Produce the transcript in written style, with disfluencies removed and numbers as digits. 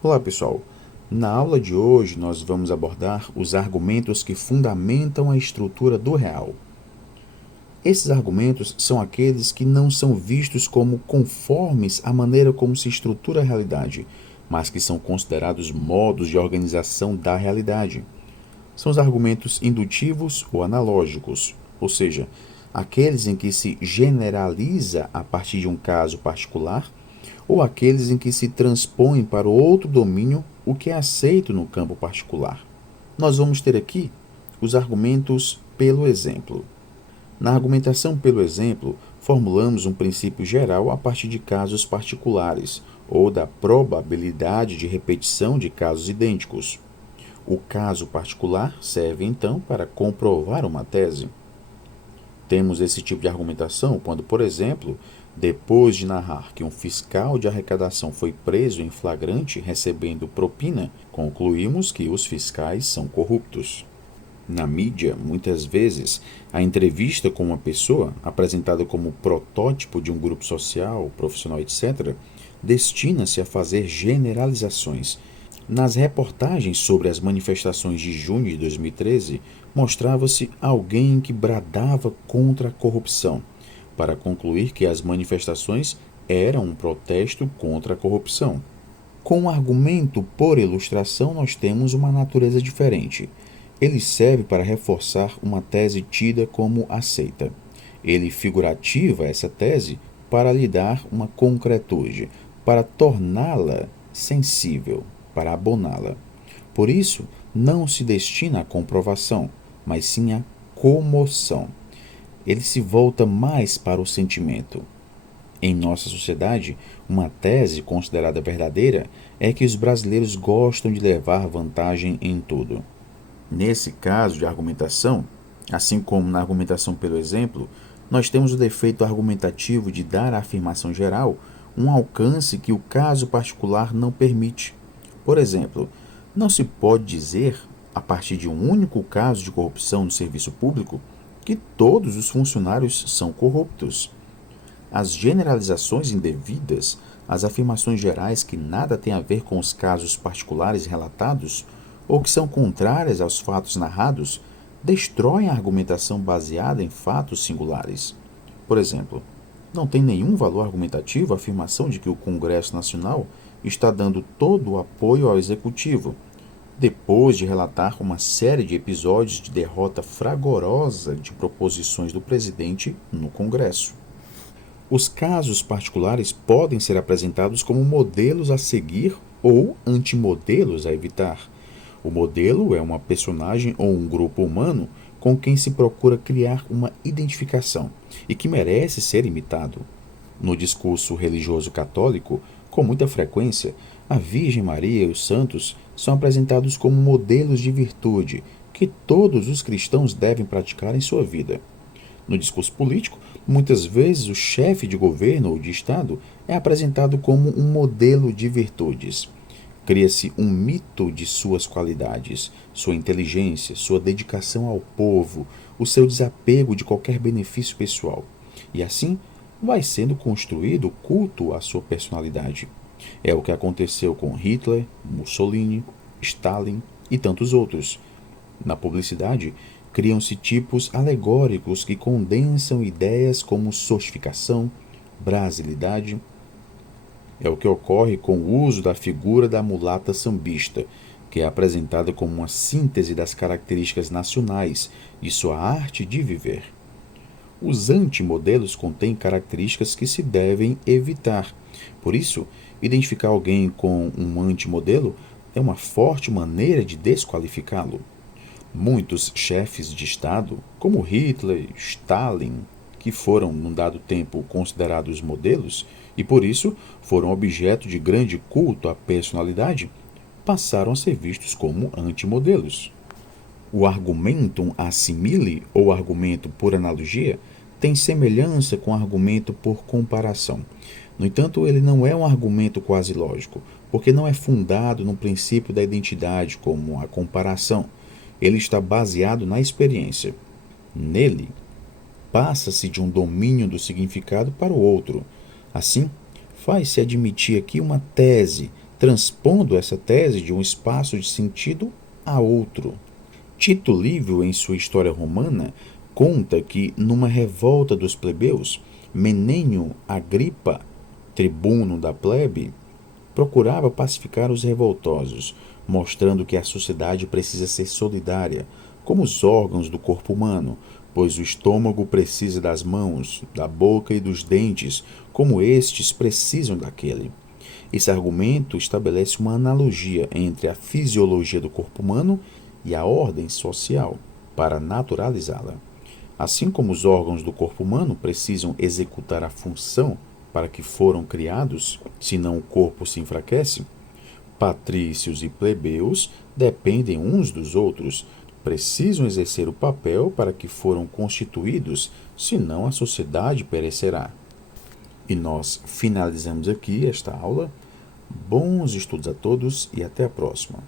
Olá, pessoal. Na aula de hoje, nós vamos abordar os argumentos que fundamentam a estrutura do real. Esses argumentos são aqueles que não são vistos como conformes à maneira como se estrutura a realidade, mas que são considerados modos de organização da realidade. São os argumentos indutivos ou analógicos, ou seja, aqueles em que se generaliza a partir de um caso particular ou aqueles em que se transpõe para outro domínio o que é aceito no campo particular. Nós vamos ter aqui os argumentos pelo exemplo. Na argumentação pelo exemplo, formulamos um princípio geral a partir de casos particulares ou da probabilidade de repetição de casos idênticos. O caso particular serve então para comprovar uma tese. Temos esse tipo de argumentação quando, por exemplo, depois de narrar que um fiscal de arrecadação foi preso em flagrante recebendo propina, concluímos que os fiscais são corruptos. Na mídia, muitas vezes, a entrevista com uma pessoa, apresentada como protótipo de um grupo social, profissional, etc., destina-se a fazer generalizações. Nas reportagens sobre as manifestações de junho de 2013, mostrava-se alguém que bradava contra a corrupção, para concluir que as manifestações eram um protesto contra a corrupção. Com o argumento por ilustração, nós temos uma natureza diferente. Ele serve para reforçar uma tese tida como aceita. Ele figurativa essa tese para lhe dar uma concretude, para torná-la sensível, para aboná-la. Por isso, não se destina à comprovação, mas sim à comoção. Ele se volta mais para o sentimento. Em nossa sociedade, uma tese considerada verdadeira é que os brasileiros gostam de levar vantagem em tudo. Nesse caso de argumentação, assim como na argumentação pelo exemplo, nós temos o defeito argumentativo de dar à afirmação geral um alcance que o caso particular não permite. Por exemplo, não se pode dizer, a partir de um único caso de corrupção no serviço público, que todos os funcionários são corruptos. As generalizações indevidas, as afirmações gerais que nada têm a ver com os casos particulares relatados ou que são contrárias aos fatos narrados, destroem a argumentação baseada em fatos singulares. Por exemplo, não tem nenhum valor argumentativo a afirmação de que o Congresso Nacional está dando todo o apoio ao Executivo, depois de relatar uma série de episódios de derrota fragorosa de proposições do presidente no Congresso. Os casos particulares podem ser apresentados como modelos a seguir ou antimodelos a evitar. O modelo é uma personagem ou um grupo humano com quem se procura criar uma identificação e que merece ser imitado. No discurso religioso católico, com muita frequência, a Virgem Maria e os santos são apresentados como modelos de virtude que todos os cristãos devem praticar em sua vida. No discurso político, muitas vezes o chefe de governo ou de Estado é apresentado como um modelo de virtudes. Cria-se um mito de suas qualidades, sua inteligência, sua dedicação ao povo, o seu desapego de qualquer benefício pessoal. E assim vai sendo construído o culto à sua personalidade. É o que aconteceu com Hitler, Mussolini, Stalin e tantos outros. Na publicidade, criam-se tipos alegóricos que condensam ideias como sofisticação, brasilidade. É o que ocorre com o uso da figura da mulata sambista, que é apresentada como uma síntese das características nacionais de sua arte de viver. Os antimodelos contêm características que se devem evitar. Por isso, identificar alguém com um antimodelo é uma forte maneira de desqualificá-lo. Muitos chefes de Estado, como Hitler, Stalin, que foram, num dado tempo, considerados modelos e, por isso, foram objeto de grande culto à personalidade, passaram a ser vistos como antimodelos. O argumentum assimile, ou argumento por analogia, tem semelhança com o argumento por comparação. No entanto, ele não é um argumento quase lógico, porque não é fundado no princípio da identidade como a comparação. Ele está baseado na experiência. Nele, passa-se de um domínio do significado para o outro. Assim, faz-se admitir aqui uma tese transpondo essa tese de um espaço de sentido a outro. Tito Livio, em sua História Romana, conta que, numa revolta dos plebeus, Menênio Agripa, tribuno da plebe, procurava pacificar os revoltosos, mostrando que a sociedade precisa ser solidária, como os órgãos do corpo humano, pois o estômago precisa das mãos, da boca e dos dentes, como estes precisam daquele. Esse argumento estabelece uma analogia entre a fisiologia do corpo humano e a ordem social, para naturalizá-la. Assim como os órgãos do corpo humano precisam executar a função para que foram criados, senão o corpo se enfraquece, patrícios e plebeus dependem uns dos outros, precisam exercer o papel para que foram constituídos, senão a sociedade perecerá. E nós finalizamos aqui esta aula. Bons estudos a todos e até a próxima.